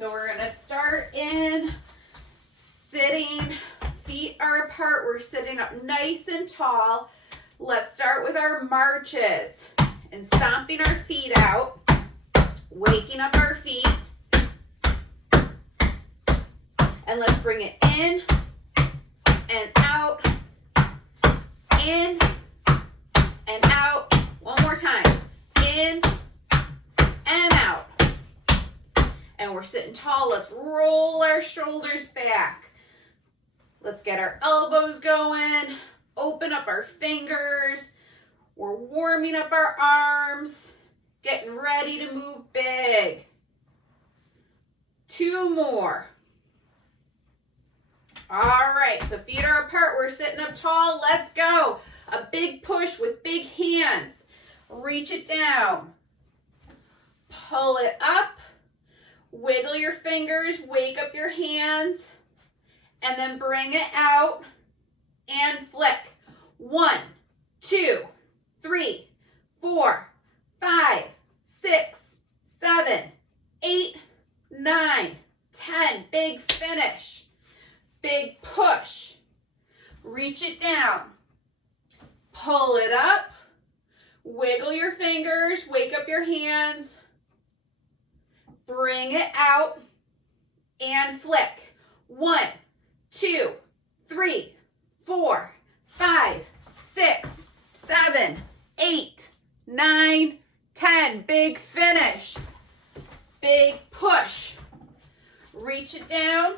So we're gonna start in sitting, feet are apart. We're sitting up nice and tall. Let's start with our marches and stomping our feet out, waking up our feet. And let's bring it in and out, in and out. One more time, in and out. And we're sitting tall. Let's roll our shoulders back. Let's get our elbows going, open up our fingers. We're warming up our arms, getting ready to move big. 2 more. All right, so feet are apart. We're sitting up tall. Let's go. A big push with big hands. Reach it down. Pull it up. Wiggle your fingers. Wake up your hands. And then bring it out and flick. 1, 2, 3, 4, 5, 6, 7, 8, 9, 10. Big finish. Big push. Reach it down. Pull it up. Wiggle your fingers. Wake up your hands. Bring it out and flick. 1, 2, 3, 4, 5, 6, 7, 8, 9, 10. Big finish. Big push. Reach it down.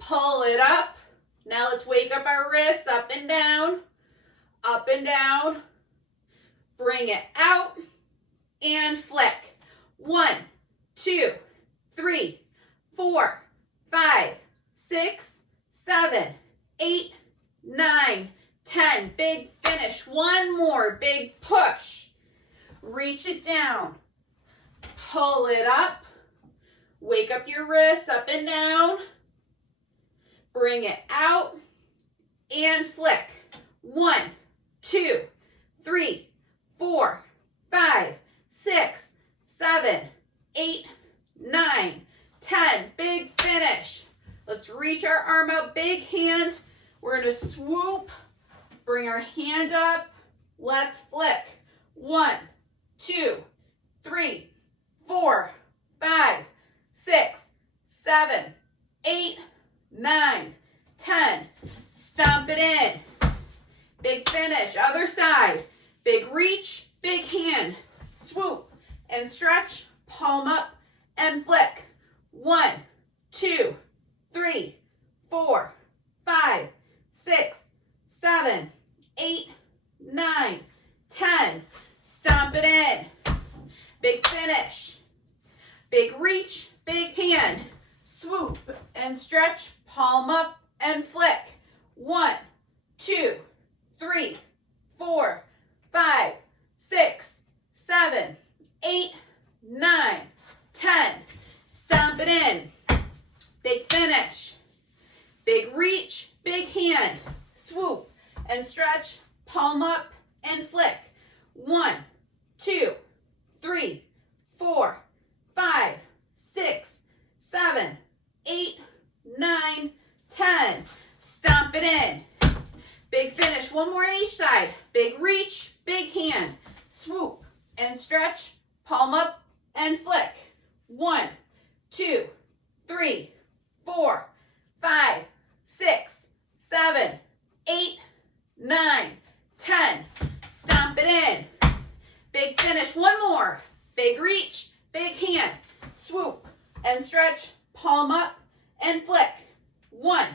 Pull it up. Now let's wake up our wrists up and down. Up and down. Bring it out and flick. 1, 2, 3, 4, 5, 6, 7, 8, 9, 10. Big finish. One more. Big push. Reach it down. Pull it up. Wake up your wrists up and down. Bring it out and flick. 1, 2, 3, 4, 5, 6, 7, 8, 9, 10. Big finish. Let's reach our arm out, big hand. We're gonna swoop, bring our hand up. Let's flick. 1, 2, 3, 4, 5, 6, 7, 8, 9, 10. Stomp it in. Big finish. Other side. Big reach, big hand. Swoop and stretch. Palm up and flick. 1, 2, 3, 4, 5, 6, 7, 8, 9, 10. Stomp it in. Big finish. Big reach, big hand. Swoop and stretch. Palm up and flick. 1, 2, 3, 4, 5, 6, 7, 8, 9, 10. Stomp it in. Big finish. Big reach, big hand. Swoop and stretch. Palm up and flick. 1, 2, 3, 4, 5, 6, 7, 8, 9, 10. Stomp it in. Big finish. One more on each side. Big reach, big hand. Swoop and stretch. Palm up and flick. 1, 2, 3, 4, 5, 6, 7, 8, 9, 10. Stomp it in. Big finish. One more. Big reach, big hand. Swoop and stretch. Palm up and flick. 1,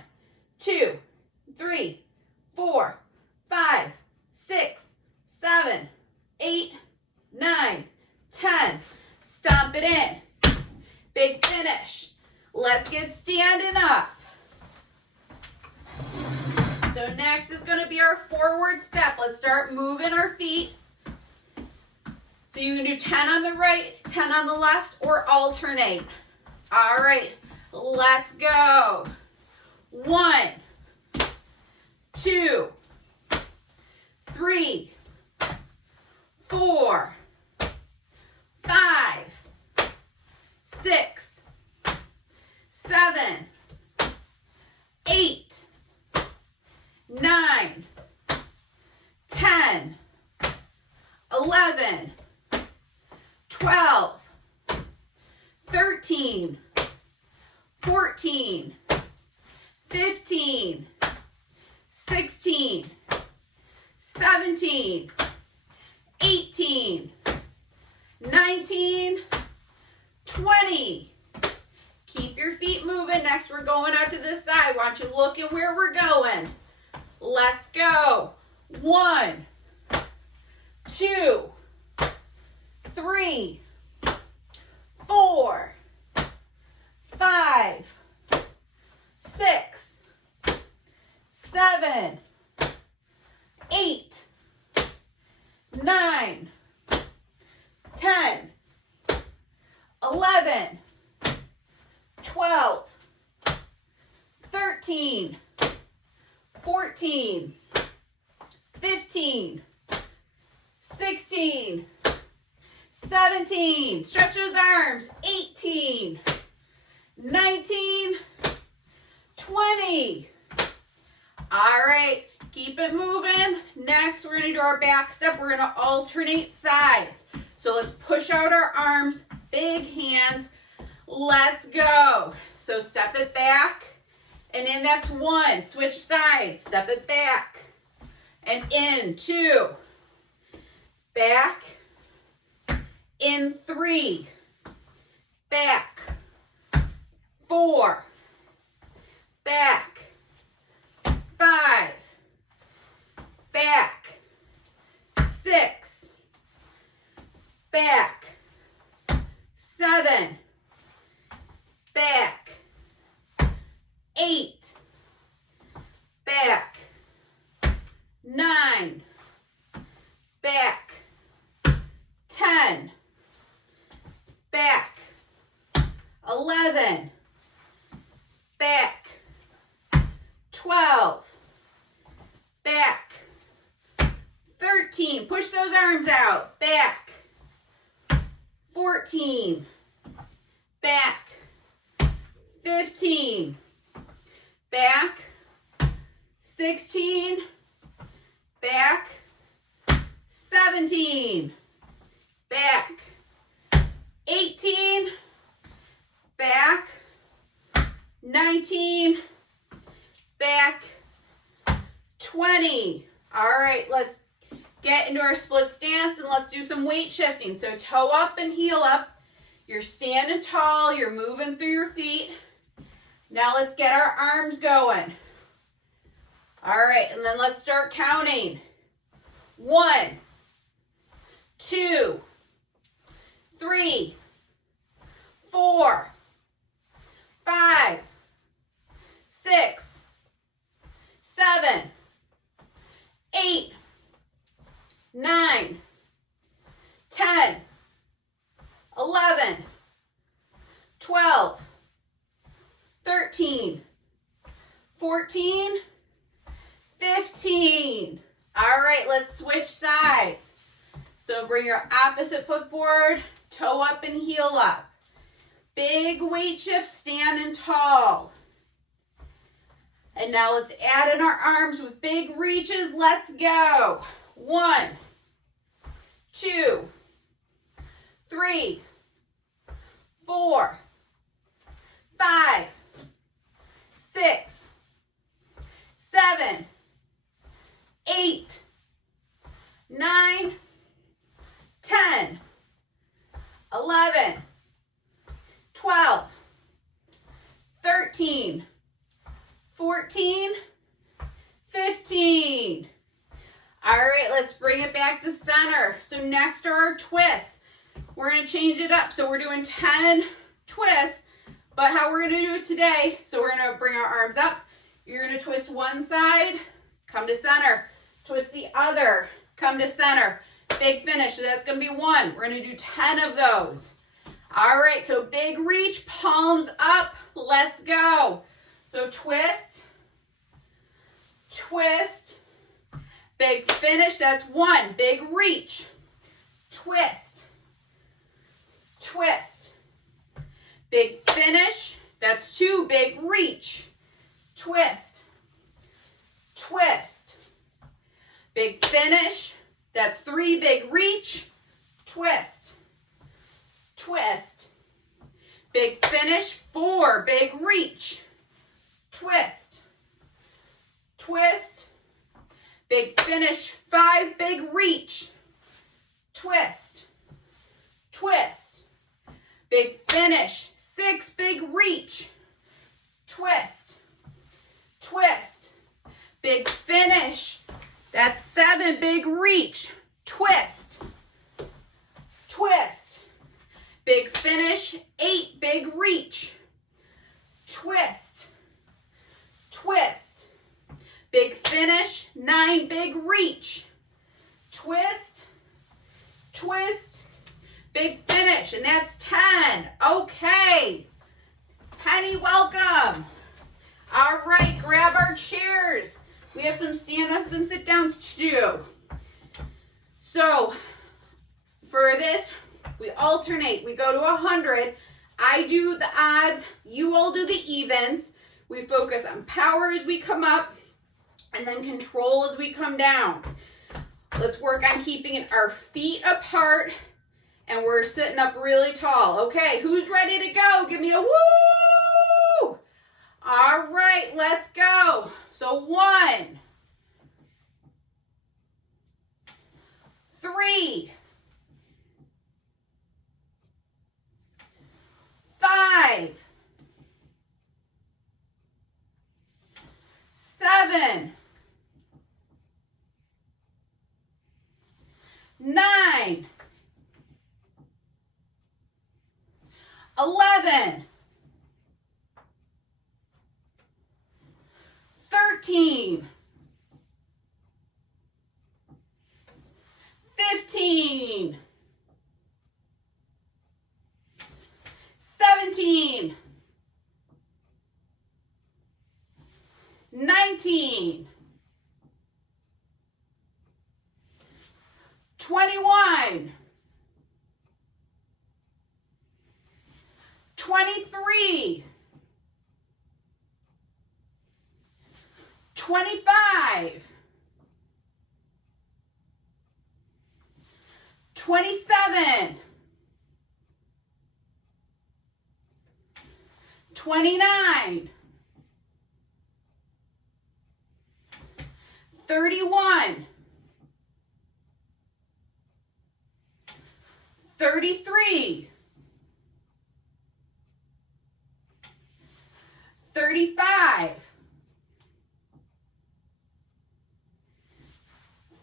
2, 3, 4, 5, 6, 7, 8, 9, 10. Stomp it in. Big finish. Let's get standing up. So next is going to be our forward step. Let's start moving our feet. So you can do 10 on the right, 10 on the left, or alternate. All right, let's go. 1, 2, 3, 4, 5, 6, 7, 8, 9, 10, 11, 12, 13, 14, 15, 16, 17, 18, 19, 20. Keep your feet moving. Next, we're going out to this side. Want you looking where we're going. Let's go. 1, 2, 3, 4, 5, 6, 7, 8, 9, 10, 11, 12, 13, 14, 15, 16, 17, stretch those arms, 18, 19, 20. All right, keep it moving. Next, we're gonna do our back step. We're gonna alternate sides. So let's push out our arms, big hands. Let's go. So step it back, and in, that's 1. Switch sides, step it back, and in, 2. Back, in, 3. Back, 4. Back, 5. Back, 6. Back, 7. Back, 8. Back, 9. Back, 10. Back, 11. Back, 12. Back, 13. Push those arms out. Back, 14. Back, 15. Back, 16. Back, 17. Back, 18. Back, 19. Back, 20. All right, let's get into our split stance and let's do some weight shifting. So toe up and heel up. You're standing tall, you're moving through your feet. Now let's get our arms going. All right, and then let's start counting. 1, 2, 3, 4, 5, 6, 7, 8, 9, 10, 11, 12, 13, 14, 15. All right, let's switch sides. So bring your opposite foot forward, toe up and heel up. Big weight shift, standing tall. And now let's add in our arms with big reaches. Let's go. 1, 2, 3, 4, 5, 6, 7, 8, 9, 10, 11, 12, 13, 14, 15. All right, let's bring it back to center. So next are our twists. We're going to change it up. So we're doing 10 twists, but how we're going to do it today, so we're going to bring our arms up. You're going to twist one side, come to center. Twist the other, come to center. Big finish, so that's going to be 1. We're going to do 10 of those. All right, so big reach, palms up. Let's go. So twist, twist, big finish, that's 1. Big reach, twist, twist, big finish, That's 2 big reach. Twist. Twist. Big finish. That's 3 big reach. Twist. Twist. Big finish. 4 big reach. Twist. Twist. Big finish. 5 big reach. Twist. Twist. Big finish. 6 big reach. Twist. Twist. Big finish. That's 7 big reach. Twist. Twist. Big finish. 8 big reach. Twist. Twist. Big finish. 9 big reach. Twist. Twist. Big finish. And that's 10. Okay. Penny, welcome. All right, grab our chairs. We have some stand-ups and sit-downs to do. So, for this, we alternate. We go to 100. I do the odds. You all do the evens. We focus on power as we come up, and then control as we come down. Let's work on keeping our feet apart, and we're sitting up really tall. Okay, who's ready to go? Give me a woo! All right, let's go. So 1, 3, 5, 7, 9, 11, 13, 15, 17, 19, 21, 23, 25, 27, 29, 31, 33, 35,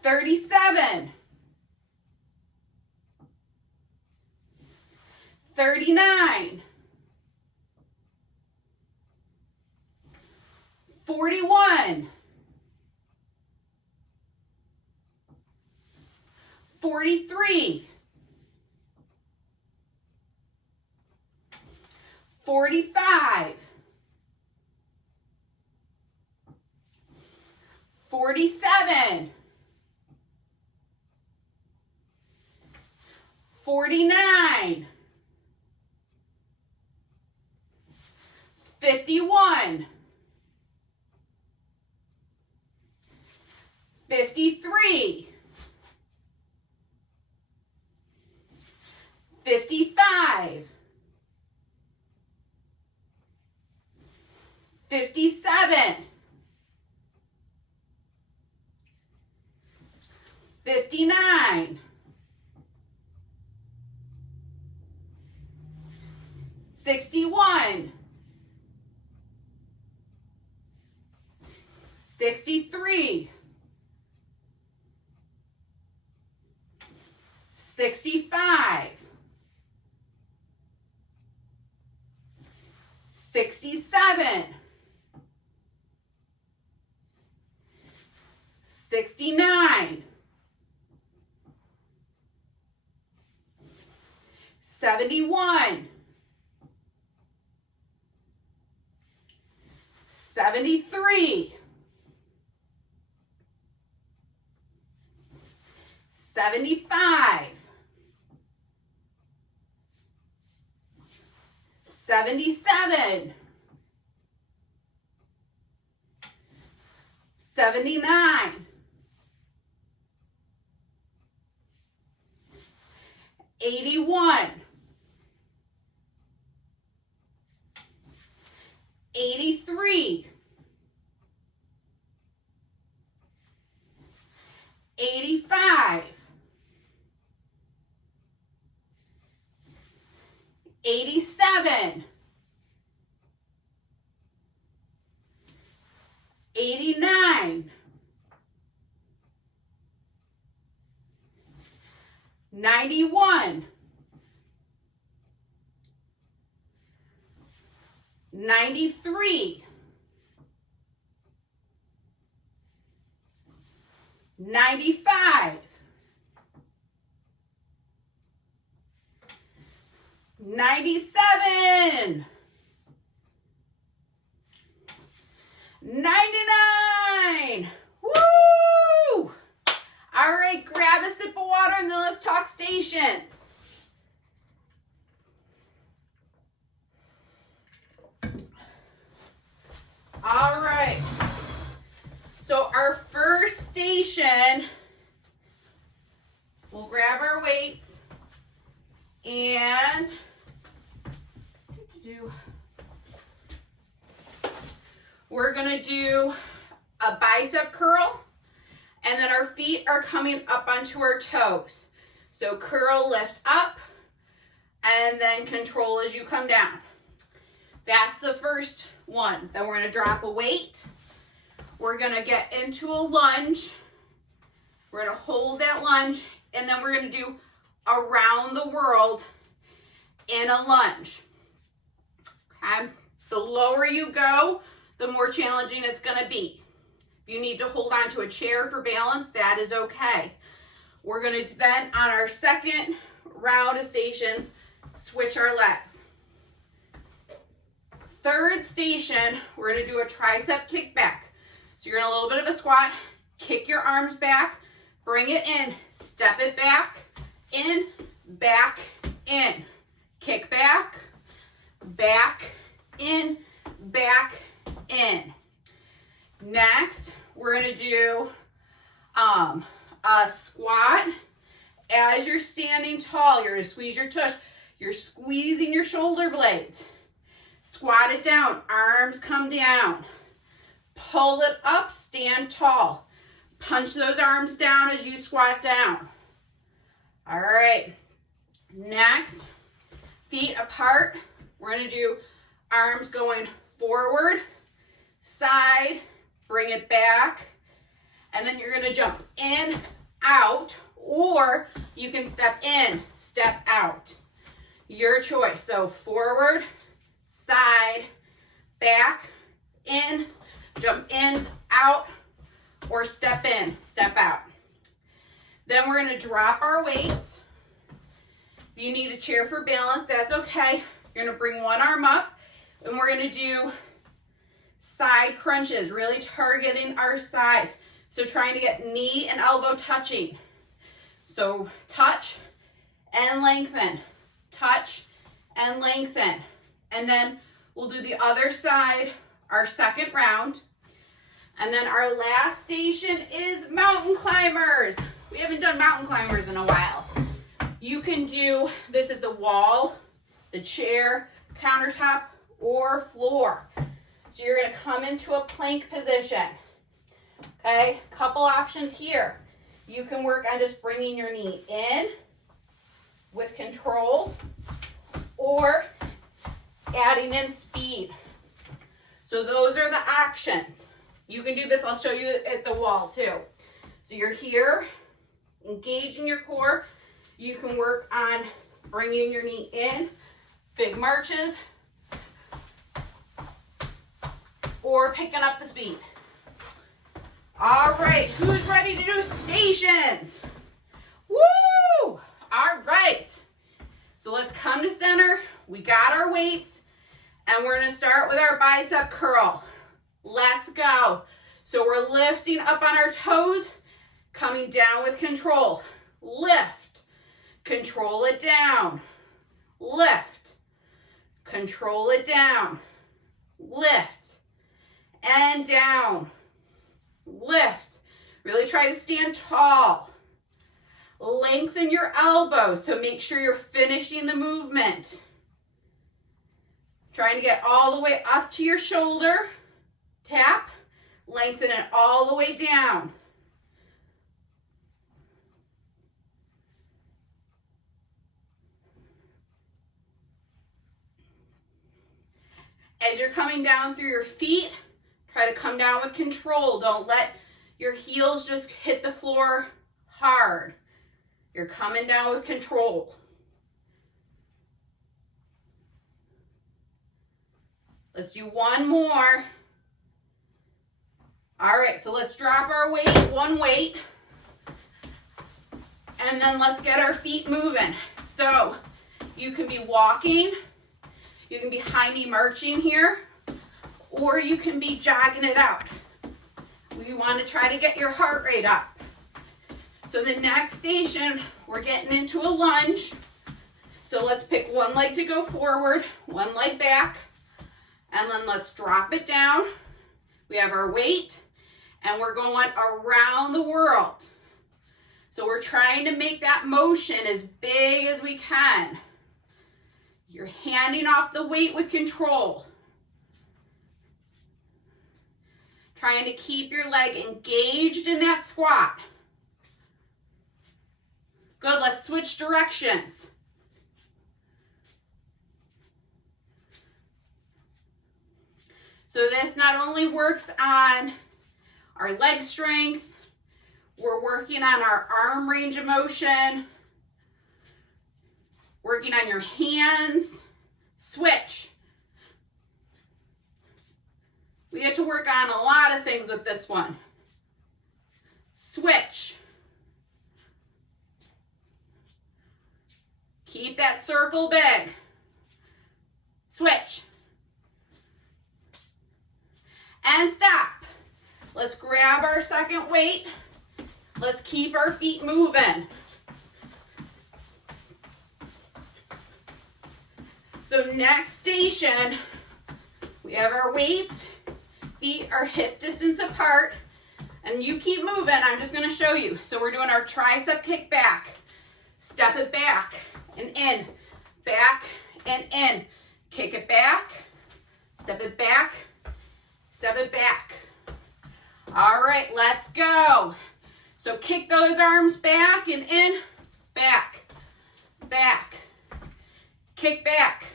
37, 39, 41, 43, 45, 47, 49, 51, 53, 55, 57, 59, 61, 63, 65, 67, 69, 71, 73, 75, 77, 79, 81, 83, 85, 87, 89, 91, 93, 95, 97, 99. Woo! All right, grab a sip of water and then let's talk stations. All right. So our first station, we'll grab our weights and we're gonna do a bicep curl, and then our feet are coming up onto our toes. So curl, lift up, and then control as you come down. That's the first one. Then we're gonna drop a weight. We're gonna get into a lunge. We're gonna hold that lunge, and then we're gonna do around the world in a lunge. Okay? The lower you go, the more challenging it's gonna be. If you need to hold on to a chair for balance, that is okay. We're gonna then, on our second round of stations, switch our legs. Third station, we're gonna do a tricep kick back. So you're in a little bit of a squat, kick your arms back, bring it in, step it back, in, kick back, in, back, in. Next, we're gonna do a squat. As you're standing tall, you're gonna squeeze your tush. You're squeezing your shoulder blades. Squat it down, arms come down. Pull it up, stand tall. Punch those arms down as you squat down. All right, next, feet apart. We're gonna do arms going forward, side, bring it back, and then you're gonna jump in, out, or you can step in, step out. Your choice. So forward, side, back, in, jump in, out, or step in, step out. Then we're gonna drop our weights. If you need a chair for balance, that's okay. You're gonna bring one arm up, and we're gonna do side crunches, really targeting our side. So trying to get knee and elbow touching. So touch and lengthen, touch and lengthen. And then we'll do the other side, our second round. And then our last station is mountain climbers. We haven't done mountain climbers in a while. You can do this at the wall, the chair, countertop, or floor. So you're gonna come into a plank position. Okay, couple options here. You can work on just bringing your knee in with control or adding in speed. So those are the options. You can do this, I'll show you at the wall too. So you're here, engaging your core. You can work on bringing your knee in, big marches, or picking up the speed. All right, who's ready to do stations? Woo! All right. So let's come to center. We got our weights, and we're gonna start with our bicep curl. Let's go. So we're lifting up on our toes, coming down with control. Lift, control it down. Lift, control it down. Lift, and down. lift. Really try to stand tall. Lengthen your elbows, so make sure you're finishing the movement. Trying to get all the way up to your shoulder. Tap. Lengthen it all the way down. As you're coming down through your feet, try to come down with control. Don't let your heels just hit the floor hard. You're coming down with control. Let's do one more. All right, so let's drop our weight, one weight, and then let's get our feet moving. So you can be walking, you can be high knee marching here, or you can be jogging it out. We want to try to get your heart rate up. So the next station, we're getting into a lunge. So let's pick one leg to go forward, one leg back, and then let's drop it down. We have our weight, and we're going around the world. So we're trying to make that motion as big as we can. You're handing off the weight with control. Trying to keep your leg engaged in that squat. Good, let's switch directions. So this not only works on our leg strength, we're working on our arm range of motion, working on your hands. Switch. We get to work on a lot of things with this one. Switch. Keep that circle big. Switch. And stop. Let's grab our second weight. Let's keep our feet moving. So next station, we have our weights. Feet are hip distance apart. And you keep moving. I'm just going to show you. So we're doing our tricep kick back. Step it back and in. Back and in. Kick it back. Step it back. Step it back. All right, let's go. So kick those arms back and in. Back. Back. Kick back.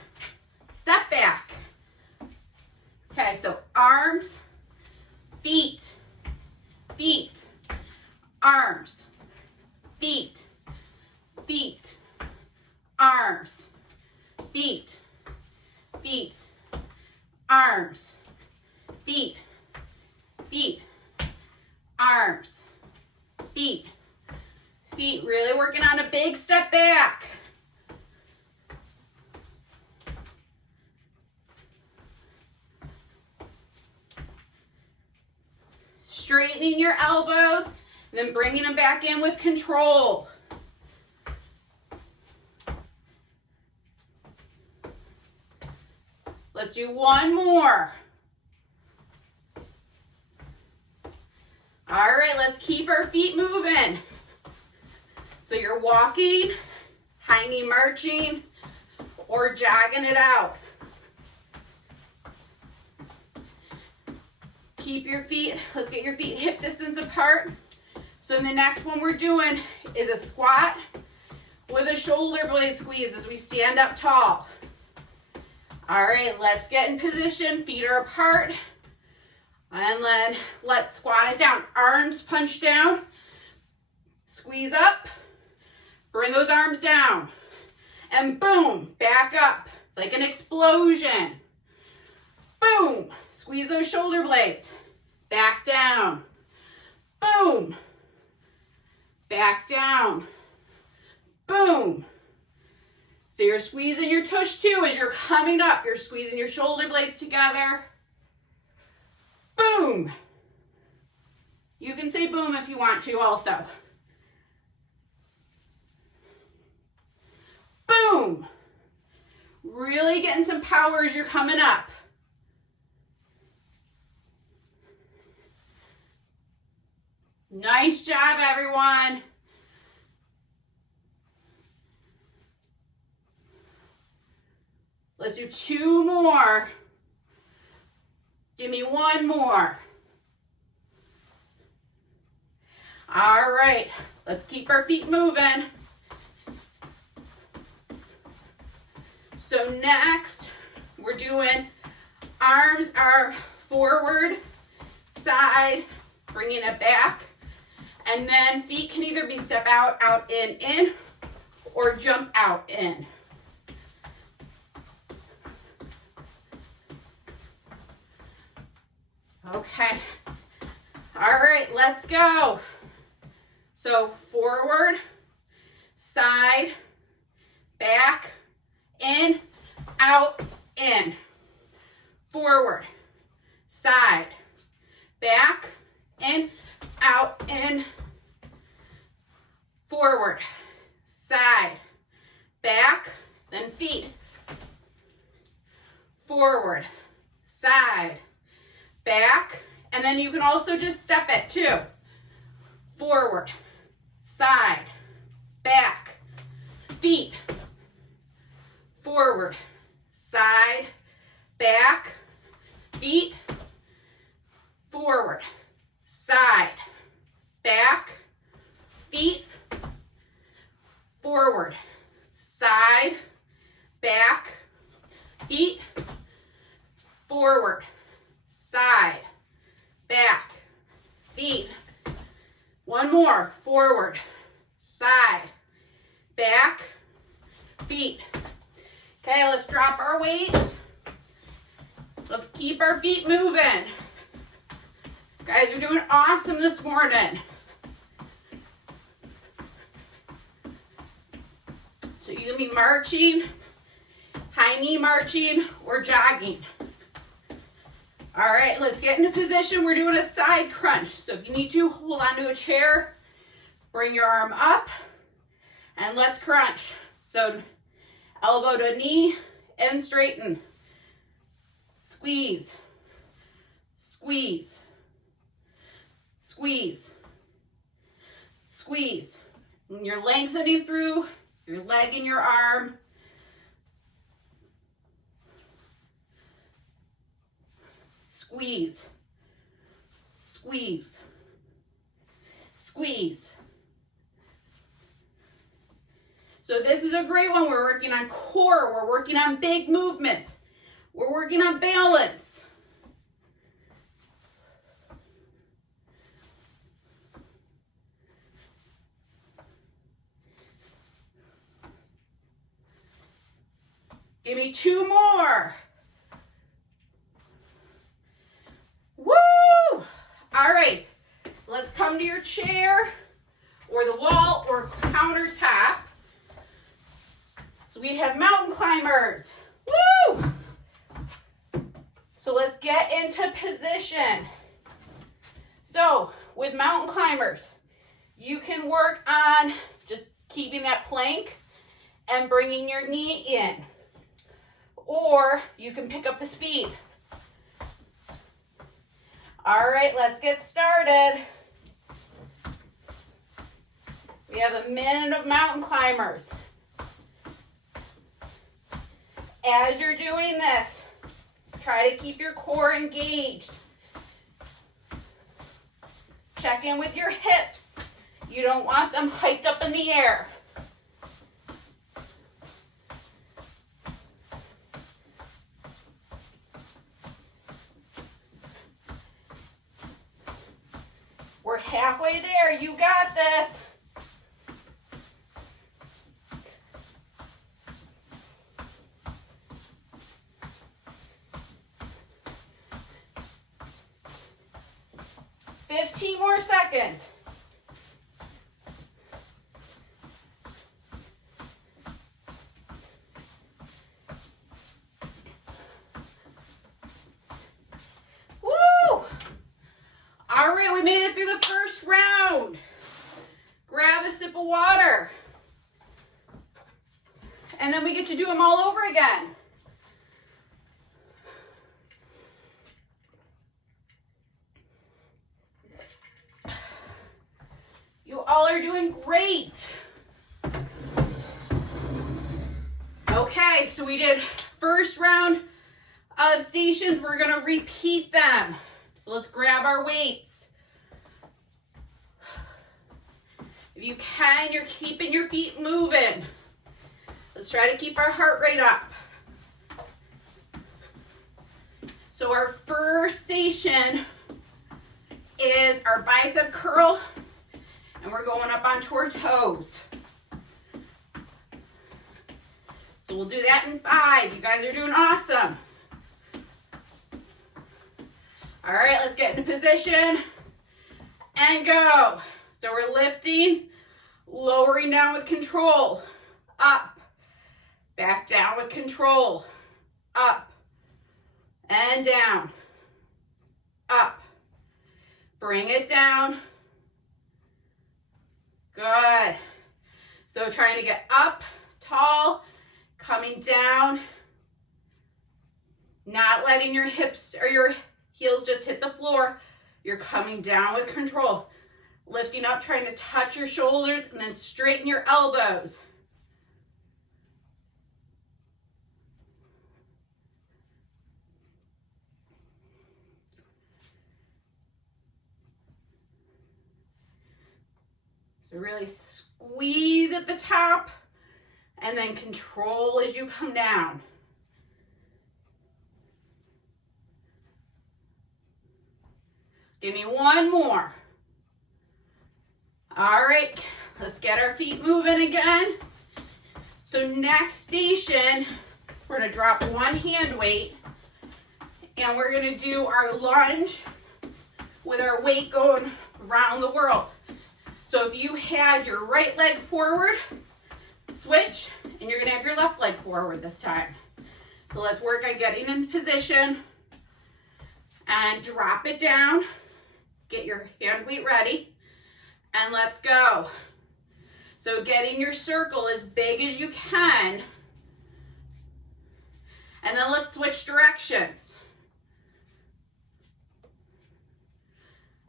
Step back. Okay, so arms, feet, feet, arms, feet, feet, arms, feet, feet, arms, feet, feet, arms, feet, feet. Really working on a big step back. Straightening your elbows, then bringing them back in with control. Let's do one more. All right, let's keep our feet moving. So you're walking, high knee marching, or jogging it out. Keep your feet, let's get your feet hip distance apart. So the next one we're doing is a squat with a shoulder blade squeeze as we stand up tall. All right, let's get in position, feet are apart. And then let's squat it down. Arms punch down, squeeze up, bring those arms down, and boom, back up. It's like an explosion. Boom, squeeze those shoulder blades, back down, boom, back down, boom. So you're squeezing your tush too as you're coming up. You're squeezing your shoulder blades together. Boom. You can say boom if you want to also. Boom. Really getting some power as you're coming up. Nice job, everyone. Let's do 2 more. Give me 1 more. All right, let's keep our feet moving. So next, we're doing arms are forward, side, bringing it back. And then feet can either be step out, out, in, or jump out, in. Okay. All right, let's go. So forward, side, back, in, out, in. Forward, side, back, in, out, in. Forward, side, back, then feet. Forward, side, back, and then you can also just step it too. Forward, side, back, feet. Forward, side, back, feet. Forward, side, back, feet. Forward, side, back, feet. Forward, side, back, feet. 1 more. Forward, side, back, feet. Okay, let's drop our weights. Let's keep our feet moving. Guys, you're doing awesome this morning. So you can be marching, high knee marching, or jogging. All right, let's get into position. We're doing a side crunch. So if you need to, hold onto a chair, bring your arm up, and let's crunch. So elbow to knee and straighten. Squeeze, squeeze, squeeze, squeeze. And you're lengthening through your leg and your arm. Squeeze, squeeze, squeeze. So this is a great one. We're working on core. We're working on big movements. We're working on balance. Give me 2 more. Woo! All right, let's come to your chair or the wall or countertop. So we have mountain climbers. Woo! So let's get into position. So with mountain climbers, you can work on just keeping that plank and bringing your knee in. Or you can pick up the speed. All right, let's get started. We have a minute of mountain climbers. As you're doing this, try to keep your core engaged. Check in with your hips. You don't want them hiked up in the air. We're halfway there. You got this. More seconds. Woo! All right, we made it through the first round. Grab a sip of water. And then we get to do them all over again. You all are doing great. Okay, so we did first round of stations. We're going to repeat them. Let's grab our weights. If you can, you're keeping your feet moving. Let's try to keep our heart rate up. So our first station is our bicep curl, and we're going up onto our toes. So we'll do that in 5. You guys are doing awesome. All right, let's get into position and go. So we're lifting, lowering down with control, up, back down with control, up and down, up. Bring it down. Good. So trying to get up, tall, coming down, not letting your hips or your heels just hit the floor. You're coming down with control. Lifting up, trying to touch your shoulders, and then straighten your elbows. So really squeeze at the top and then control as you come down. Give me one more. All right, let's get our feet moving again. So next station, we're gonna drop one hand weight and we're gonna do our lunge with our weight going around the world. So if you had your right leg forward, switch, and you're gonna have your left leg forward this time. So let's work on getting in position and drop it down. Get your hand weight ready, and let's go. So getting your circle as big as you can, and then let's switch directions.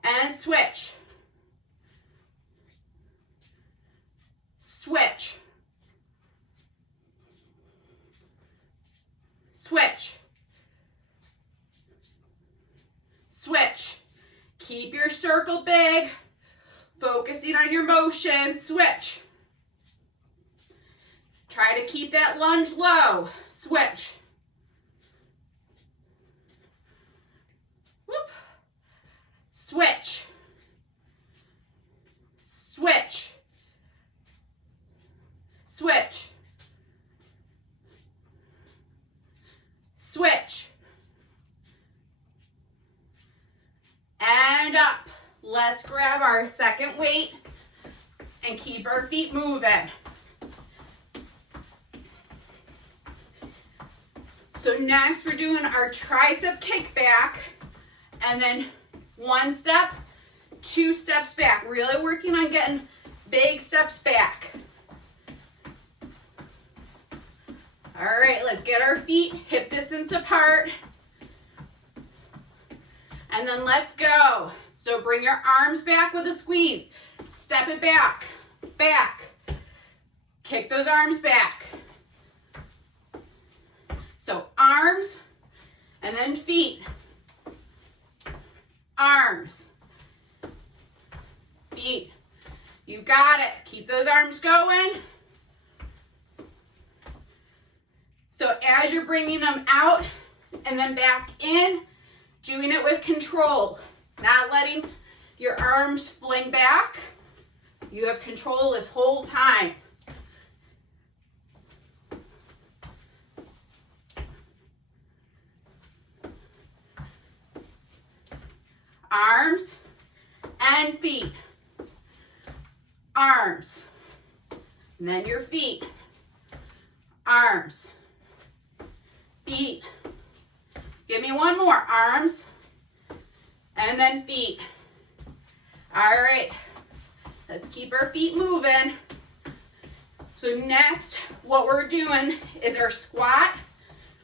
And switch. Switch. Switch. Switch. Keep your circle big, focusing on your motion. Switch. Try to keep that lunge low. Switch. Whoop. Switch. Switch. Switch. Switch. And up. Let's grab our second weight and keep our feet moving. So next we're doing our tricep kickback, and then 1 step, 2 steps back. Really working on getting big steps back. All right, let's get our feet hip distance apart. And then let's go. So bring your arms back with a squeeze. Step it back, back. Kick those arms back. So arms, and then feet. Arms, feet. You got it. Keep those arms going. So as you're bringing them out and then back in, doing it with control, not letting your arms fling back. You have control this whole time. Arms and feet. Arms. And then your feet. Arms. Feet. Give me one more. Arms. And then feet. All right. Let's keep our feet moving. So next, what we're doing is our squat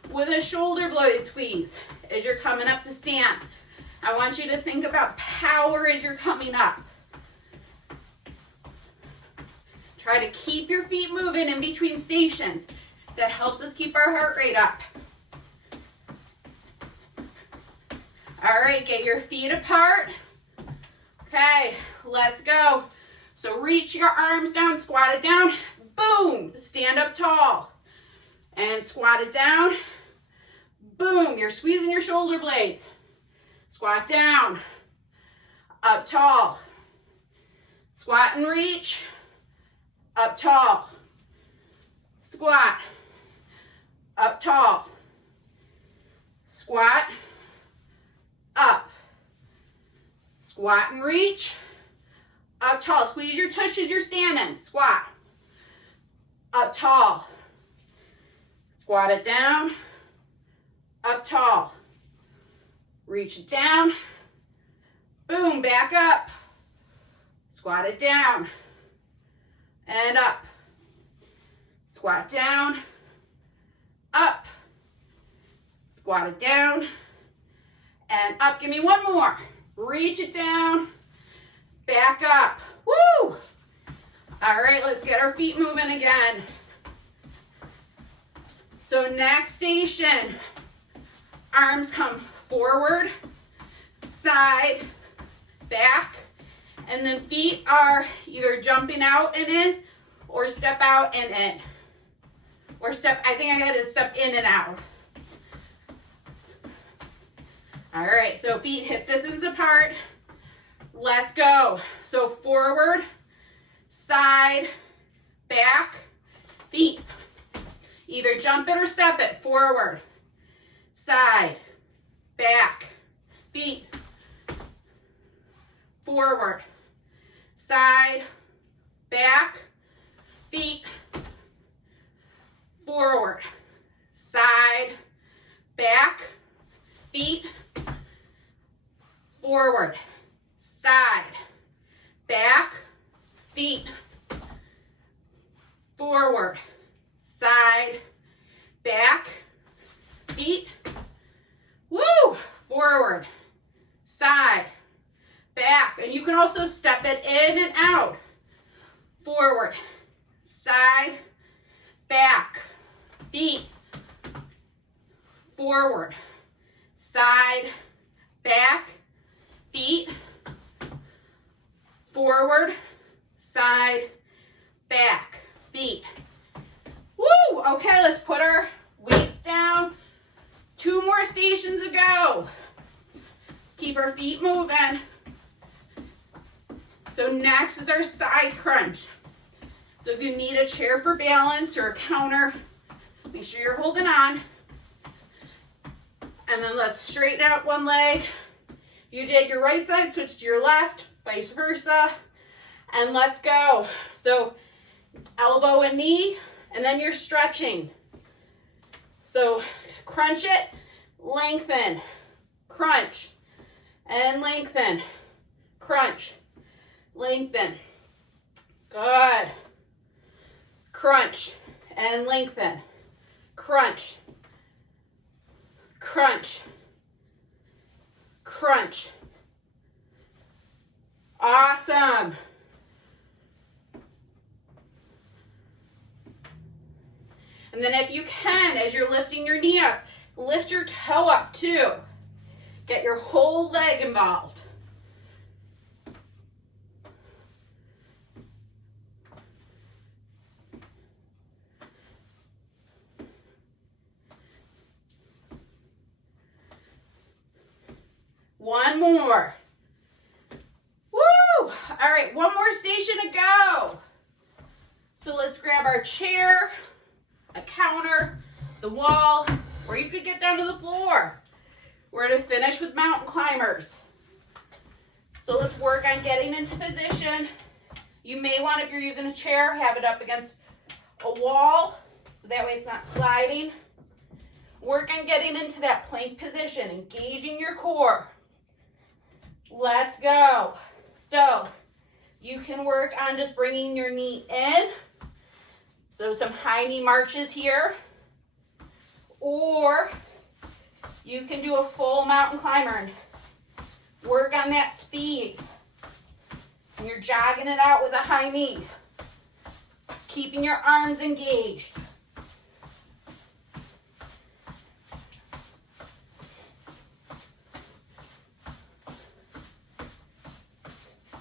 with a shoulder blade squeeze as you're coming up to stand. I want you to think about power as you're coming up. Try to keep your feet moving in between stations. That helps us keep our heart rate up. All right, get your feet apart. Okay, let's go. So reach your arms down, squat it down, boom, stand up tall. And squat it down, boom, you're squeezing your shoulder blades. Squat down, up tall. Squat and reach, up tall. Squat, up tall. Squat, up. Squat and reach, up tall. Squeeze your tushes, you're standing. Squat, up tall. Squat it down, up tall. Reach it down, boom, back up. Squat it down, and up. Squat down, up. Squat it down, and up. Give me one more. Reach it down, back up. Woo! All right, let's get our feet moving again. So next station, arms come forward, side, back, and then feet are either jumping out and in, or step out and in. Or step, I think I had to step in and out. All right, so feet hip distance apart. Let's go. So forward, side, back, feet. Either jump it or step it. Forward, side, back, feet. Forward, side, back, feet. Forward, side, back, feet. Forward, side, back, feet. Forward, side, back, feet. Woo! Forward, side, back. And you can also step it in and out. Forward, side, back, feet. Forward, side, back, feet. Forward, side, back, feet. Woo! Okay, let's put our weights down. 2 more stations to go. Let's keep our feet moving. So next is our side crunch. So if you need a chair for balance or a counter, make sure you're holding on. And then let's straighten out one leg. You did your right side, switch to your left, vice versa. And let's go. So elbow and knee, and then you're stretching. So crunch it, lengthen, crunch, and lengthen, crunch, lengthen. Good. Crunch and lengthen, crunch, crunch, crunch. Awesome. And then if you can, as you're lifting your knee up, lift your toe up too. Get your whole leg involved. One more. Woo! All right, one more station to go. So let's grab our chair, a counter, the wall, or you could get down to the floor. We're going to finish with mountain climbers. So let's work on getting into position. You may want, if you're using a chair, have it up against a wall, so that way it's not sliding. Work on getting into that plank position, engaging your core. Let's go. So you can work on just bringing your knee in. So some high knee marches here. Or you can do a full mountain climber and work on that speed. And you're jogging it out with a high knee. Keeping your arms engaged.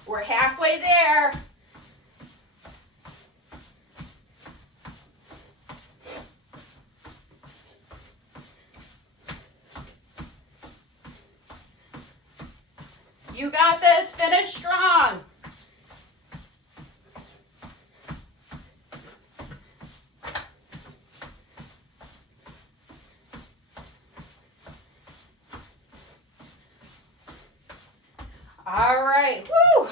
We're halfway there. You got this. Finish strong. All right. Woo.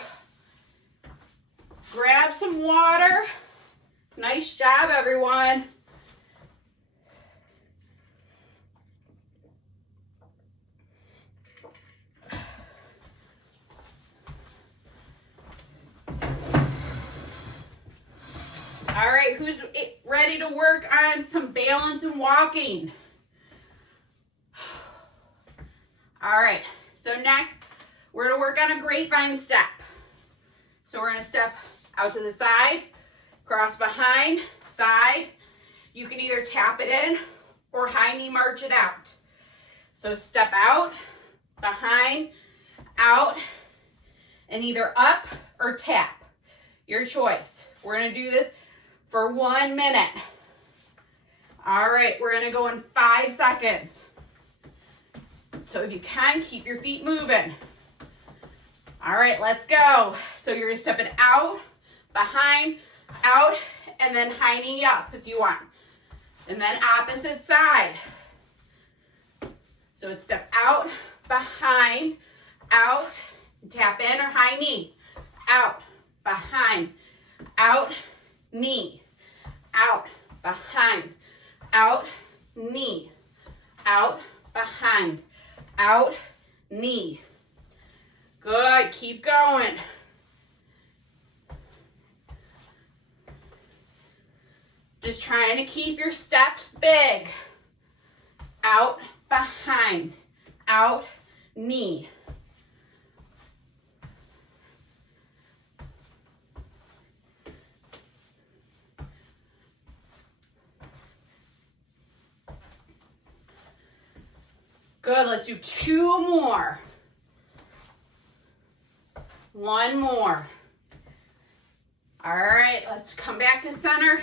Grab some water. Nice job, everyone. All right, who's ready to work on some balance and walking? All right, so next we're gonna work on a grapevine step. So we're gonna step out to the side, cross behind, side. You can either tap it in or high knee march it out. So step out, behind, out, and either up or tap. Your choice. We're gonna do this for 1 minute. All right, we're gonna go in 5 seconds. So if you can, keep your feet moving. All right, let's go. So you're gonna step it out, behind, out, and then high knee up if you want. And then opposite side. So it's step out, behind, out, tap in or high knee. Out, behind, out, knee, out, behind, out, knee, out, behind, out, knee. Good, keep going. Just trying to keep your steps big. Out, behind, out, knee. Good, let's do 2 more. 1 more. All right, let's come back to center.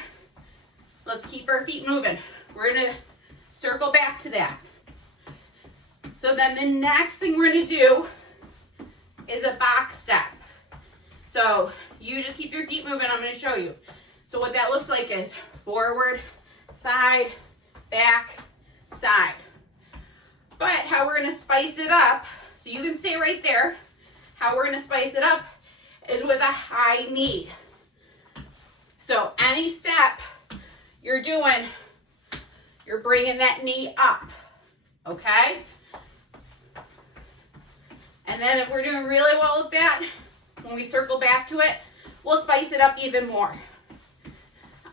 Let's keep our feet moving. We're gonna circle back to that. So then the next thing we're gonna do is a box step. So you just keep your feet moving, I'm gonna show you. So what that looks like is forward, side, back, side. But how we're gonna spice it up, so you can stay right there. How we're gonna spice it up is with a high knee. So any step you're doing, you're bringing that knee up, okay? And then if we're doing really well with that, when we circle back to it, we'll spice it up even more.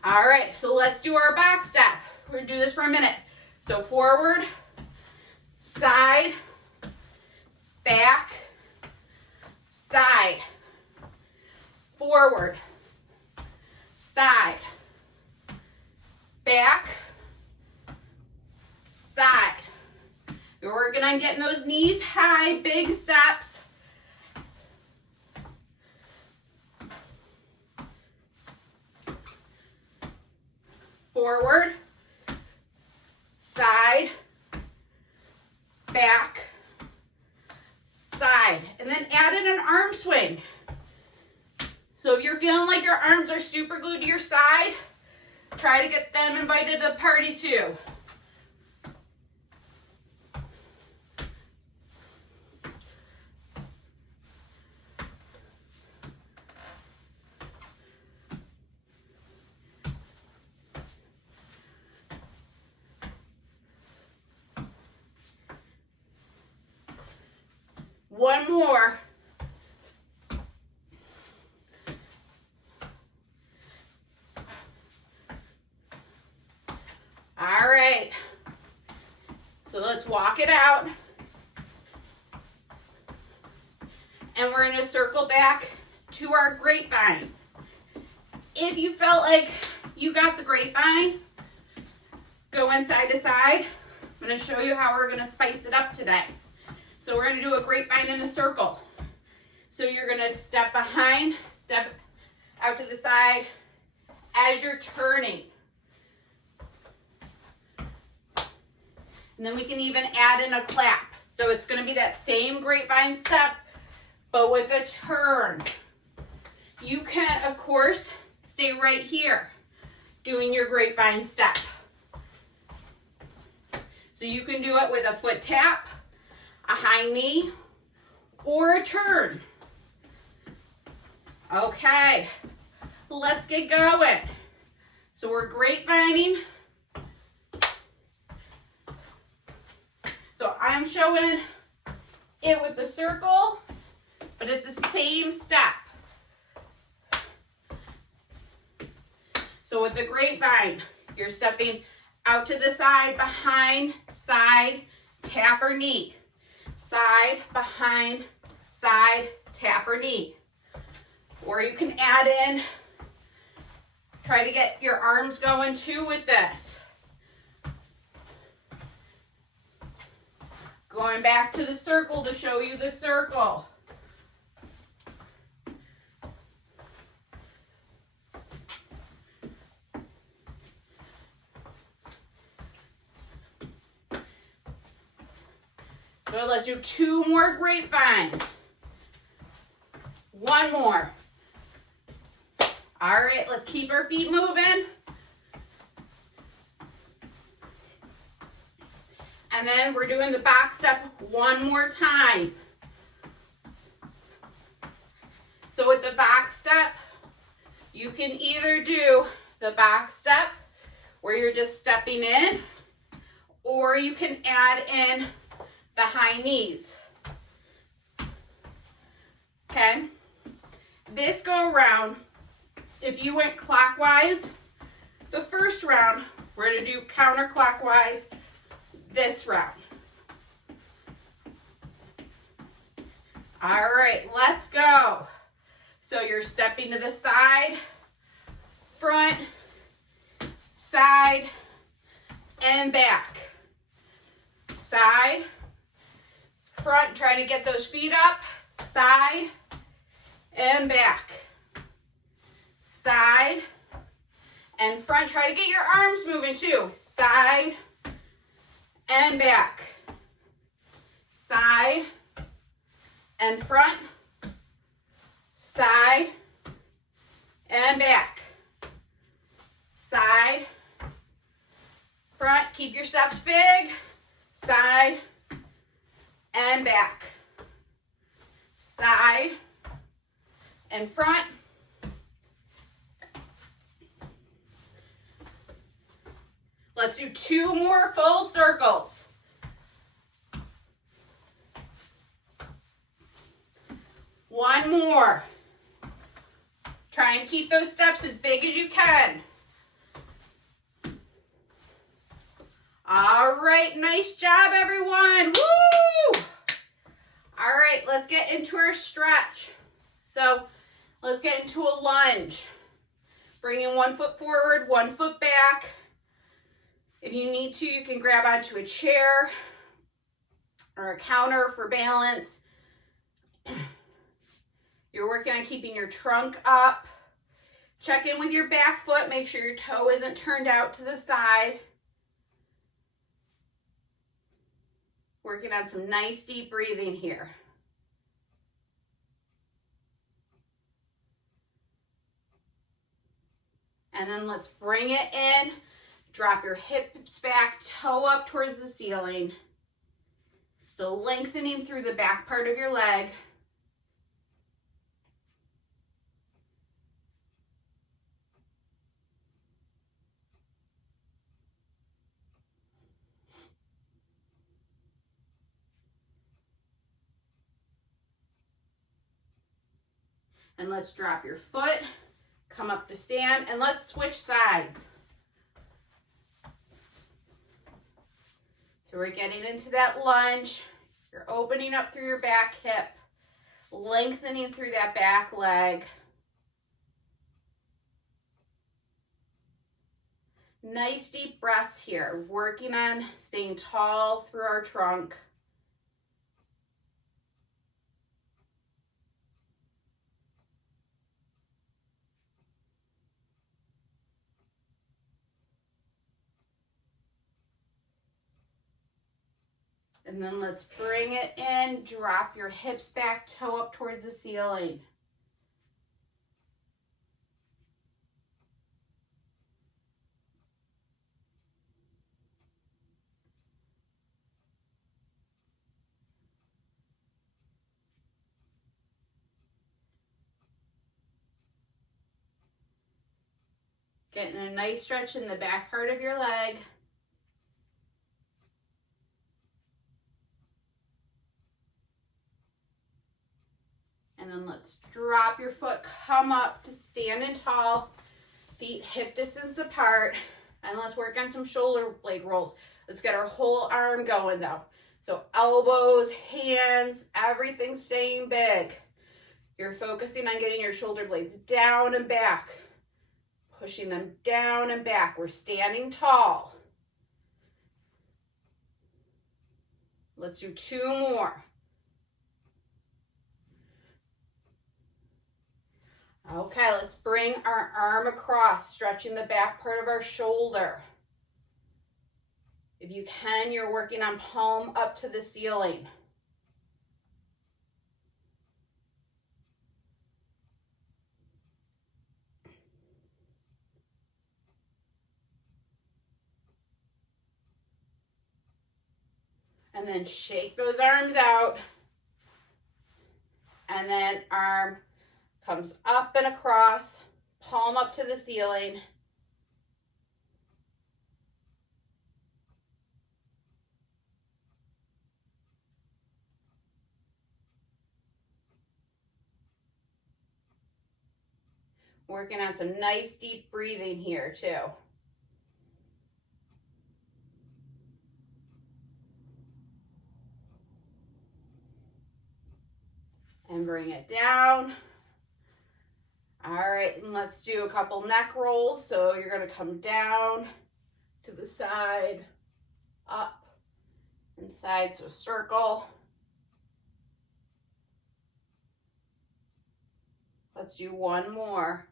All right, so let's do our box step. We're gonna do this for a minute. So forward, side, back, side, forward, side, back, side. You're working on getting those knees high, big steps. Forward, side, back, side, and then add in an arm swing. So if you're feeling like your arms are super glued to your side, try to get them invited to the party too. One more. All right. So let's walk it out. And we're going to circle back to our grapevine. If you felt like you got the grapevine, go inside to side. I'm going to show you how we're going to spice it up today. So we're going to do a grapevine in a circle. So you're going to step behind, step out to the side as you're turning. And then we can even add in a clap. So it's going to be that same grapevine step, but with a turn. You can, of course, stay right here doing your grapevine step. So you can do it with a foot tap, a high knee, or a turn. Okay, let's get going. So we're grapevining. So I'm showing it with the circle, but it's the same step. So with the grapevine, you're stepping out to the side, behind, side, tap or knee. Side, behind, side, tap or knee. Or you can add in, try to get your arms going too with this. Going back to the circle to show you the circle. So let's do 2 more grapevines. 1 more. All right, let's keep our feet moving. And then we're doing the back step 1 more time. So with the back step, you can either do the back step where you're just stepping in, or you can add in the high knees. Okay? This go around, if you went clockwise, the first round, we're going to do counterclockwise this round. All right, let's go. So you're stepping to the side, front, side, and back. Side, front, trying to get those feet up, side, and back. Side, and front, try to get your arms moving too. Side, and back. Side and front. Side and back. Side, front, keep your steps big. Side and back. Side and front. Let's do 2 more full circles. One more. Try and keep those steps as big as you can. All right, nice job, everyone. Woo! All right, let's get into our stretch. So let's get into a lunge. Bringing 1 foot forward, 1 foot back. If you need to, you can grab onto a chair or a counter for balance. You're working on keeping your trunk up. Check in with your back foot. Make sure your toe isn't turned out to the side. Working on some nice deep breathing here. And then let's bring it in. Drop your hips back, toe up towards the ceiling. So lengthening through the back part of your leg. And let's drop your foot, come up to stand, and let's switch sides. So we're getting into that lunge. You're opening up through your back hip, lengthening through that back leg. Nice deep breaths here, working on staying tall through our trunk. And then let's bring it in, drop your hips back, toe up towards the ceiling. Getting a nice stretch in the back part of your leg. And then let's drop your foot, come up to standing tall, feet hip distance apart, and let's work on some shoulder blade rolls. Let's get our whole arm going though. So elbows, hands, everything staying big. You're focusing on getting your shoulder blades down and back, pushing them down and back. We're standing tall. Let's do 2 more. Okay, let's bring our arm across, stretching the back part of our shoulder. If you can, you're working on palm up to the ceiling. And then shake those arms out. And then arm comes up and across, palm up to the ceiling. Working on some nice deep breathing here too. And bring it down. All right, and let's do a couple neck rolls. So you're gonna come down to the side, up, and side, so circle. Let's do 1 more.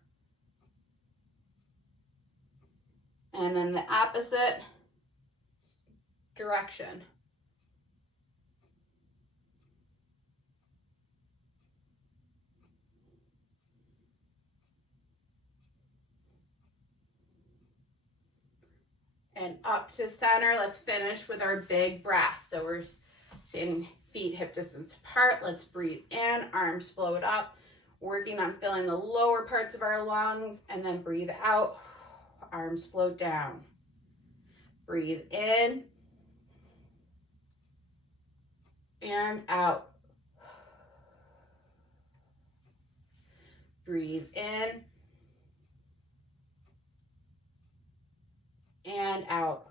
And then the opposite direction. And up to center. Let's finish with our big breath. So we're standing feet hip distance apart. Let's breathe in, arms float up, working on filling the lower parts of our lungs, and then breathe out, arms float down. Breathe in and out. Breathe in and out.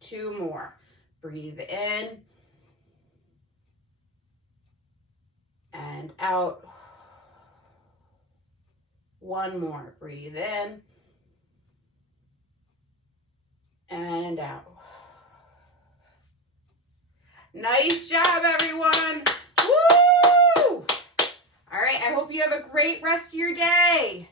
2 more. Breathe in and out. 1 more. Breathe in and out. Nice job, everyone. Woo! All right, I hope you have a great rest of your day.